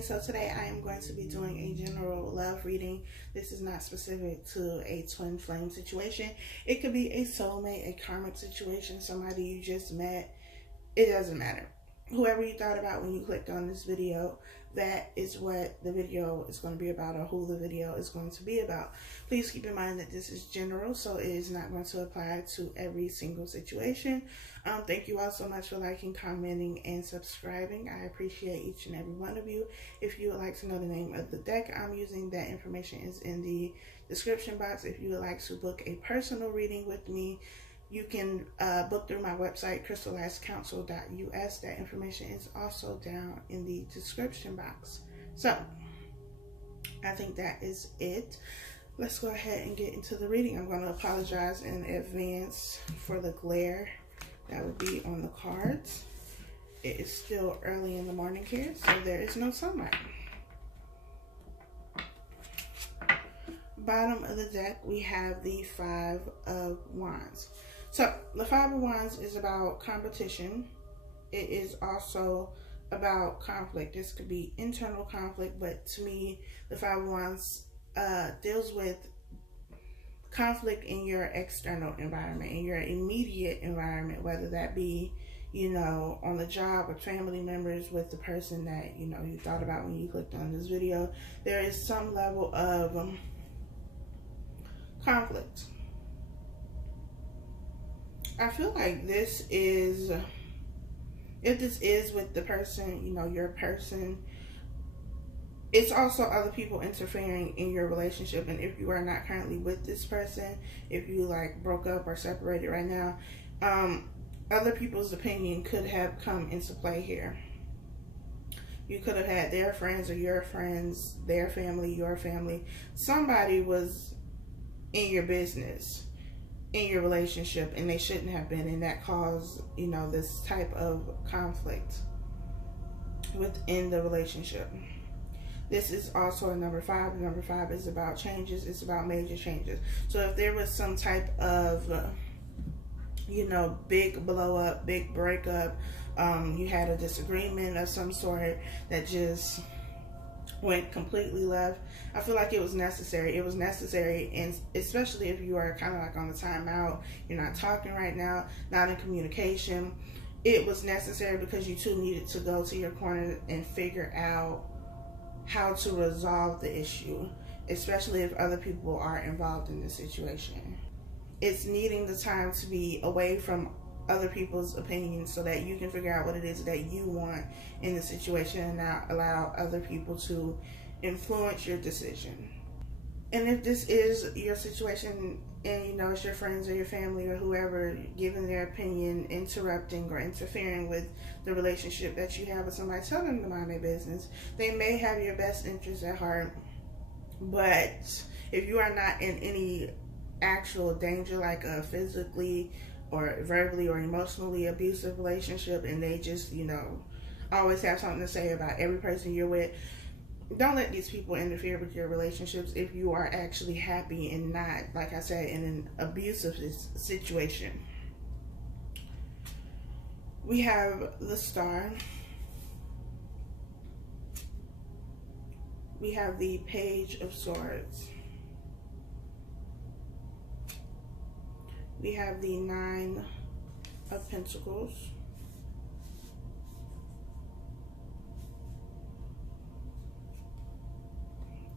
Hi, so today I am going to be doing a general love reading. This is not specific to a twin flame situation. It could be a soulmate, a karmic situation, somebody you just met. It doesn't matter. Whoever you thought about when you clicked on this video, that is what the video is going to be about, or who the video is going to be about. Please keep in mind that this is general, so it is not going to apply to every single situation. Thank you all so much for liking, commenting, and subscribing. I appreciate each and every one of you. If you would like to know the name of the deck I'm using, that information is in the description box. If you would like to book a personal reading with me, you can book through my website, CrystallizedCounsel.us. That information is also down in the description box. So, I think that is it. Let's go ahead and get into the reading. I'm going to apologize in advance for the glare that would be on the cards. It is still early in the morning here, so there is no sunlight. Bottom of the deck, we have the Five of Wands. So, the Five of Wands is about competition. It is also about conflict. This could be internal conflict, but to me, the Five of Wands deals with conflict in your external environment, in your immediate environment, whether that be, you know, on the job with family members, with the person that, you know, you thought about when you clicked on this video. There is some level of conflict. I feel like this is, if this is with the person, you know, your person, it's also other people interfering in your relationship. And if you are not currently with this person, if you like broke up or separated right now, other people's opinion could have come into play here. You could have had their friends or your friends, their family, your family. Somebody was in your business, in your relationship, and they shouldn't have been, and that caused, you know, this type of conflict within the relationship. This is also a number 5. Number 5 is about changes. It's about major changes. So if there was some type of, you know, big blow up, big breakup, you had a disagreement of some sort that just went completely left, I feel like it was necessary. It was necessary, and especially if you are kind of like on the timeout, you're not talking right now, not in communication. It was necessary because you two needed to go to your corner and figure out how to resolve the issue, especially if other people are involved in the situation. It's needing the time to be away from other people's opinions so that you can figure out what it is that you want in the situation and not allow other people to influence your decision. And if this is your situation and, you know, it's your friends or your family or whoever giving their opinion, interrupting or interfering with the relationship that you have with somebody, tell them to mind their business. They may have your best interests at heart, but if you are not in any actual danger, like a physically or verbally or emotionally abusive relationship, and they just, you know, always have something to say about every person you're with, don't let these people interfere with your relationships if you are actually happy and not, like I said, in an abusive situation. We have the Star. We have the Page of Swords. We have the Nine of Pentacles.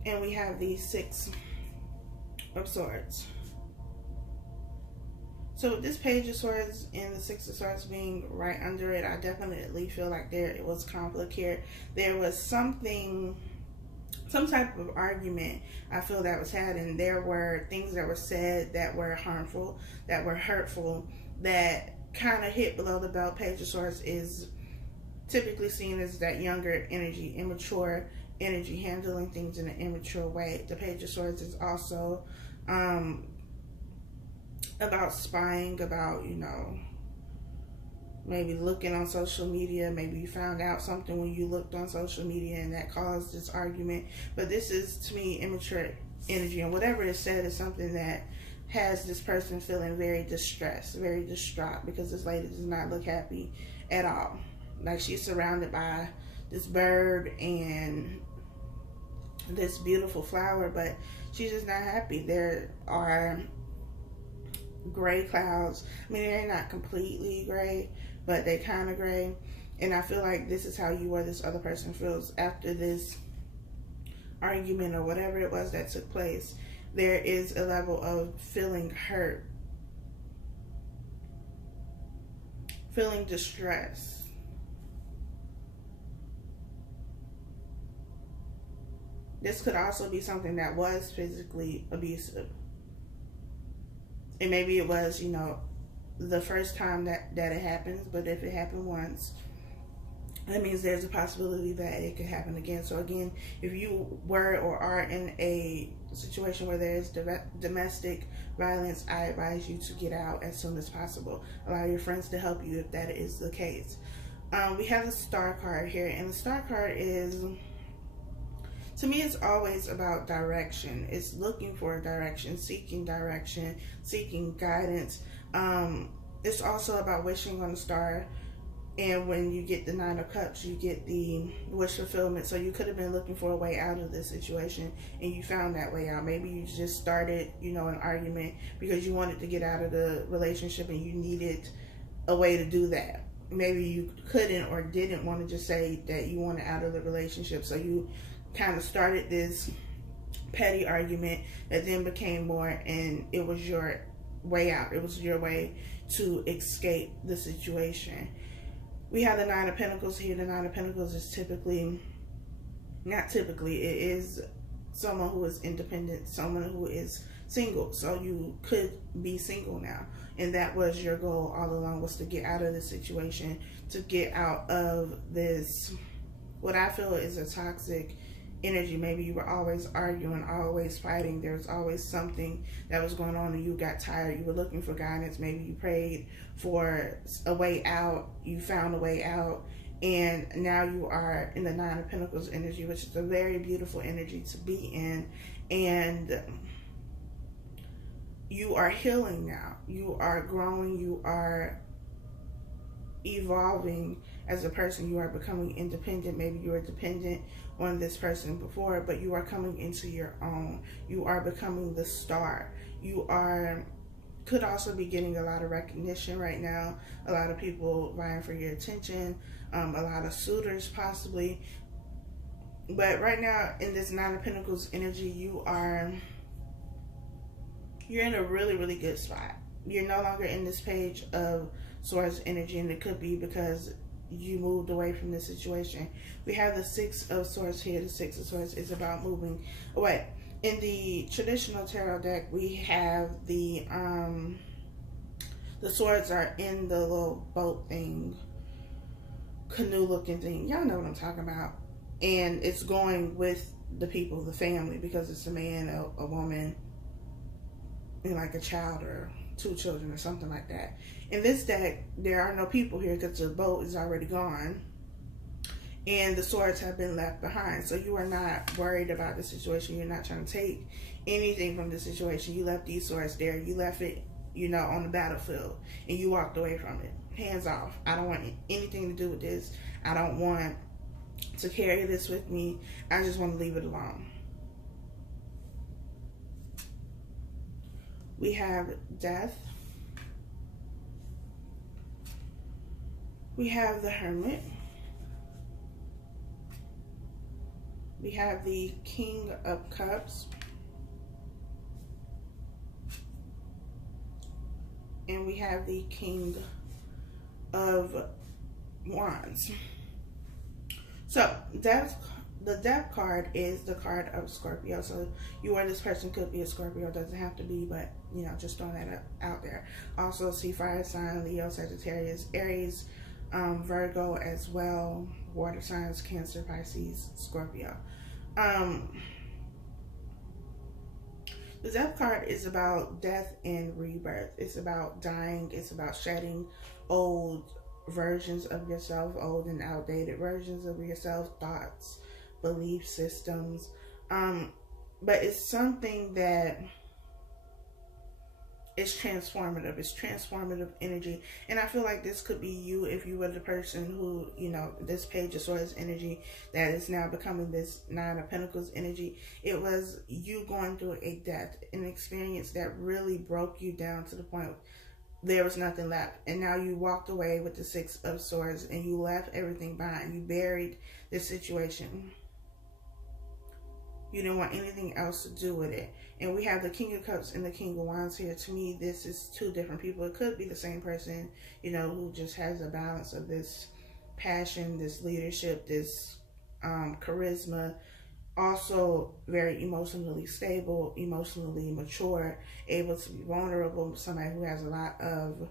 And we have the Six of Swords. So this Page of Swords and the Six of Swords being right under it, I definitely feel like it was conflict here. There was something, some type of argument I feel that was had, and there were things that were said that were harmful, that were hurtful, that kind of hit below the belt. Page of Swords is typically seen as that younger energy, immature energy, handling things in an immature way. The Page of Swords is also about spying, about, you know, maybe looking on social media. Maybe you found out something when you looked on social media and that caused this argument. But this is, to me, immature energy, and whatever is said is something that has this person feeling very distressed, very distraught, because this lady does not look happy at all. Like, she's surrounded by this bird and this beautiful flower, but she's just not happy. There are gray clouds. I mean, they're not completely gray, but they kind of gray. And I feel like this is how you or this other person feels after this argument or whatever it was that took place. There is a level of feeling hurt, feeling distress. This could also be something that was physically abusive. And maybe it was, you know, the first time that it happens, but if it happened once, that means there's a possibility that it could happen again. So again, if you were or are in a situation where there is domestic violence, I advise you to get out as soon as possible. Allow your friends to help you if that is the case. We have the Star card here, and the Star card is, to me, it's always about direction. It's looking for direction, seeking guidance. It's also about wishing on a star. And when you get the Nine of Cups, you get the wish fulfillment. So you could have been looking for a way out of this situation, and you found that way out. Maybe you just started, you know, an argument because you wanted to get out of the relationship and you needed a way to do that. Maybe you couldn't or didn't want to just say that you wanted out of the relationship. So you kind of started this petty argument that then became more, and it was your way out. It was your way to escape the situation. We have the Nine of Pentacles here. The Nine of Pentacles is not typically, it is someone who is independent, someone who is single. So you could be single now. And that was your goal all along, was to get out of this situation, to get out of this, what I feel is a toxic energy. Maybe you were always arguing, always fighting. There was always something that was going on and you got tired. You were looking for guidance. Maybe you prayed for a way out. You found a way out. And now you are in the Nine of Pentacles energy, which is a very beautiful energy to be in. And you are healing now. You are growing. You are evolving as a person. You are becoming independent. Maybe you were dependent on this person before, but you are coming into your own. You are becoming the star. You could also be getting a lot of recognition right now. A lot of people vying for your attention. A lot of suitors possibly. But right now in this Nine of Pentacles energy, you're in a really, really good spot. You're no longer in this Page of Swords energy, and it could be because you moved away from this situation. We have the Six of Swords here. The Six of Swords is about moving away. In the traditional tarot deck, we have the swords are in the little boat thing, canoe looking thing. Y'all know what I'm talking about. And it's going with the people, the family, because it's a man, a woman, and like a child or 2 children or something like that. In this deck, there are no people here because the boat is already gone and the swords have been left behind. So you are not worried about the situation. You're not trying to take anything from the situation. You left these swords there. You left it, you know, on the battlefield, and you walked away from it. Hands off. I don't want anything to do with this. I don't want to carry this with me. I just want to leave it alone. We have Death. We have the Hermit. We have the King of Cups. And we have the King of Wands. So, the Death card is the card of Scorpio. So, you or this person could be a Scorpio. It doesn't have to be, but, you know, just throwing that out there. Also, see fire sign, Leo, Sagittarius, Aries, Virgo as well, water signs, Cancer, Pisces, Scorpio. The Death card is about death and rebirth. It's about dying. It's about shedding old versions of yourself, old and outdated versions of yourself, thoughts, belief systems. But it's something that it's transformative. It's transformative energy. And I feel like this could be you if you were the person who, you know, this Page of Swords energy that is now becoming this Nine of Pentacles energy. It was you going through a death, an experience that really broke you down to the point there was nothing left. And now you walked away with the Six of Swords and you left everything behind. You buried this situation. You didn't want anything else to do with it. And we have the King of Cups and the King of Wands here. To me, this is two different people. It could be the same person, you know, who just has a balance of this passion, this leadership, this charisma. Also very emotionally stable, emotionally mature, able to be vulnerable. Somebody who has a lot of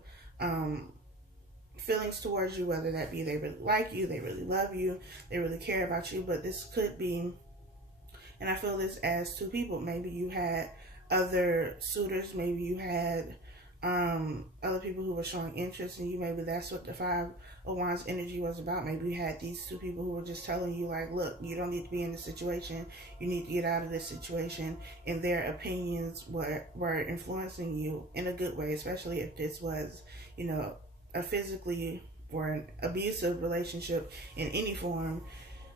feelings towards you, whether that be they really like you, they really love you, they really care about you. But this could be, and I feel this as two people. Maybe you had other suitors. Maybe you had other people who were showing interest in you. Maybe that's what the Five of Wands energy was about. Maybe you had these two people who were just telling you, like, look, you don't need to be in this situation. You need to get out of this situation. And their opinions were influencing you in a good way, especially if this was, you know, a physically or an abusive relationship in any form.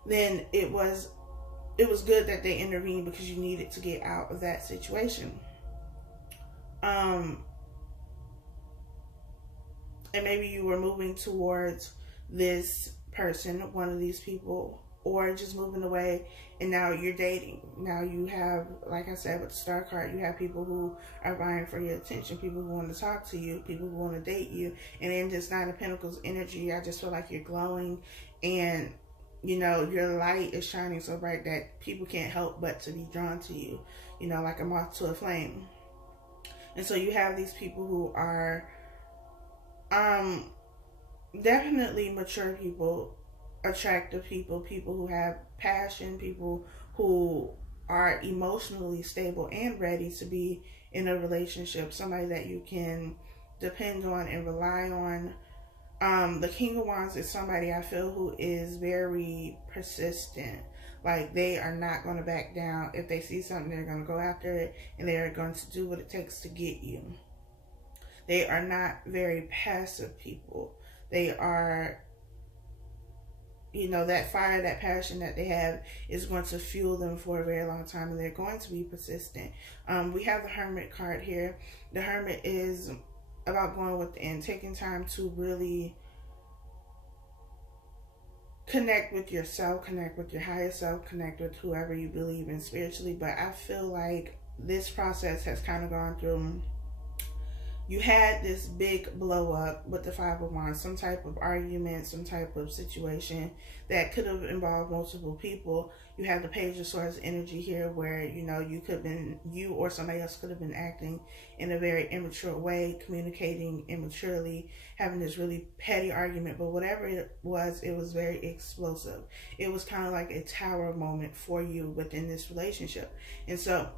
Then it was good that they intervened because you needed to get out of that situation. And maybe you were moving towards this person, one of these people, or just moving away, and now you're dating. Now you have, like I said, with the Star card, you have people who are vying for your attention, people who want to talk to you, people who want to date you. And in this Nine of Pentacles energy, I just feel like you're glowing, and you know, your light is shining so bright that people can't help but to be drawn to you, you know, like a moth to a flame. And so you have these people who are definitely mature people, attractive people, people who have passion, people who are emotionally stable and ready to be in a relationship, somebody that you can depend on and rely on. The King of Wands is somebody I feel who is very persistent. Like, they are not going to back down. If they see something, they're going to go after it, and they are going to do what it takes to get you. They are not very passive people. They are, you know, that fire, that passion that they have is going to fuel them for a very long time, and they're going to be persistent. We have the Hermit card here. The Hermit is about going within, taking time to really connect with yourself, connect with your higher self, connect with whoever you believe in spiritually. But I feel like this process has kind of gone through, you had this big blow up with the Five of Wands, some type of argument, some type of situation that could have involved multiple people. You have the Page of Swords energy here where, you know, you or somebody else could have been acting in a very immature way, communicating immaturely, having this really petty argument. But whatever it was very explosive. It was kind of like a tower moment for you within this relationship. And so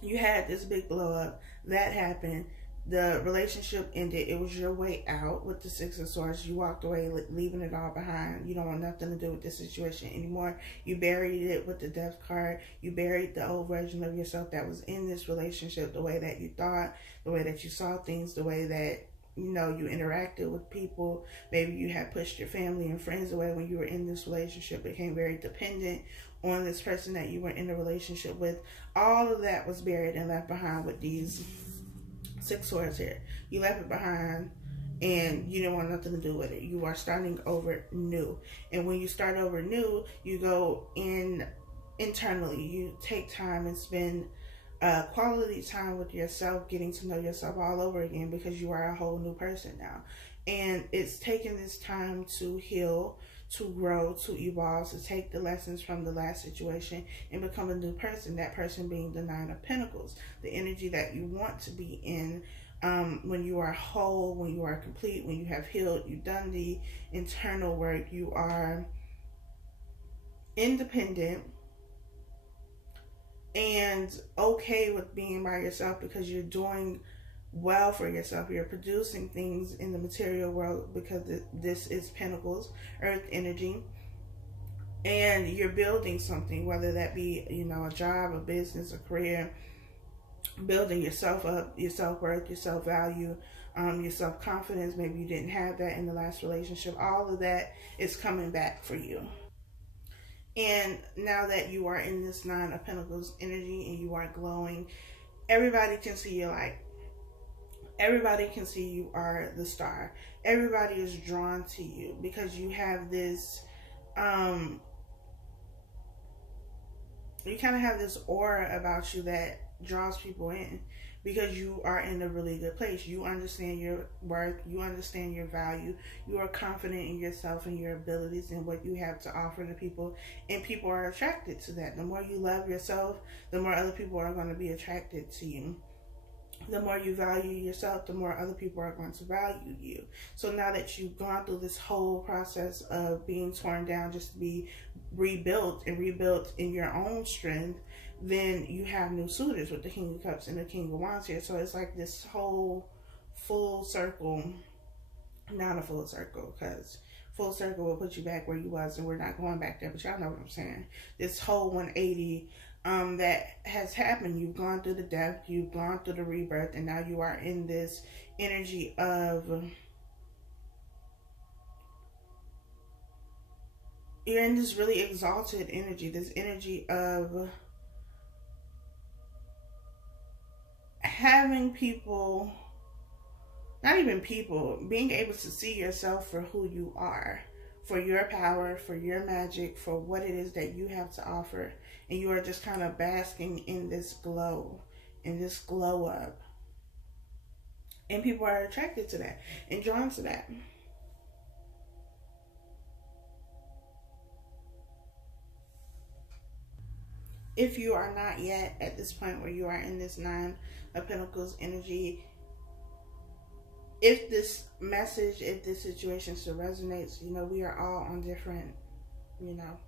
you had this big blow up that happened. The relationship ended. It was your way out with the Six of Swords. You walked away, leaving it all behind. You don't want nothing to do with this situation anymore. You buried it with the Death card. You buried the old version of yourself that was in this relationship, the way that you thought, the way that you saw things, the way that, you know, you interacted with people. Maybe you had pushed your family and friends away when you were in this relationship, became very dependent on this person that you were in a relationship with. All of that was buried and left behind with these Six Swords here. You left it behind and you didn't want nothing to do with it. You are starting over new. And when you start over new, you go in internally. You take time and spend quality time with yourself, getting to know yourself all over again, because you are a whole new person now. And it's taking this time to heal, to grow, to evolve, to take the lessons from the last situation and become a new person. That person being the Nine of Pentacles, the energy that you want to be in when you are whole, when you are complete, when you have healed, you've done the internal work, you are independent and okay with being by yourself because you're doing well for yourself. You're producing things in the material world because this is Pentacles, Earth energy, and you're building something, whether that be, you know, a job, a business, a career, building yourself up, your self-worth, your self-value, your self-confidence. Maybe you didn't have that in the last relationship. All of that is coming back for you. And now that you are in this Nine of Pentacles energy and you are glowing, everybody can see your light. Everybody can see you are the star. Everybody is drawn to you because you have this, you kind of have this aura about you that draws people in because you are in a really good place. You understand your worth. You understand your value. You are confident in yourself and your abilities and what you have to offer to people. And people are attracted to that. The more you love yourself, the more other people are going to be attracted to you. The more you value yourself, the more other people are going to value you. So now that you've gone through this whole process of being torn down just to be rebuilt and rebuilt in your own strength, then you have new suitors with the King of Cups and the King of Wands here. So it's like this whole full circle, not a full circle, because full circle will put you back where you was, and we're not going back there, but y'all know what I'm saying. This whole 180 that has happened. You've gone through the death, you've gone through the rebirth, and now you are in this energy of, you're in this really exalted energy, this energy of having people, not even people, being able to see yourself for who you are, for your power, for your magic, for what it is that you have to offer. And you are just kind of basking in this glow, in this glow up. And people are attracted to that and drawn to that. If you are not yet at this point where you are in this Nine of Pentacles energy, if this message, if this situation still resonates, you know, we are all on different, you know,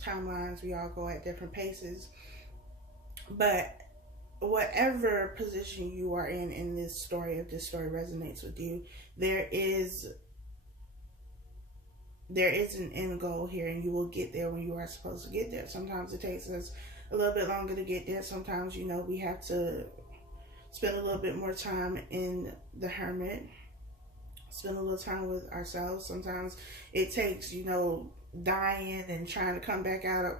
timelines. We all go at different paces. But whatever position you are in this story, if this story resonates with you, there is an end goal here, and you will get there when you are supposed to get there. Sometimes it takes us a little bit longer to get there. Sometimes, you know, we have to spend a little bit more time in the hermit, spend a little time with ourselves. Sometimes it takes, you know, dying and trying to come back out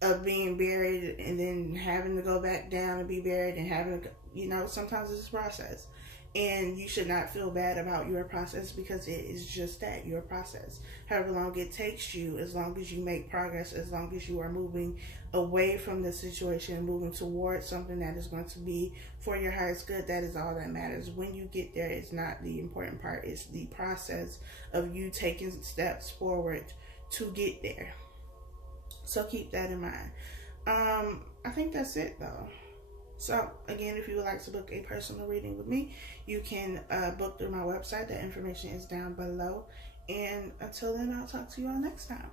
of being buried and then having to go back down and be buried and having to, you know, sometimes it's a process. And you should not feel bad about your process, because it is just that, your process. However long it takes you, as long as you make progress, as long as you are moving away from the situation and moving towards something that is going to be for your highest good, that is all that matters. When you get there, it's not the important part. It's the process of you taking steps forward to get there. So keep that in mind. I think that's it though. So again, if you would like to book a personal reading with me, you can book through my website. The information is down below. And until then, I'll talk to you all next time.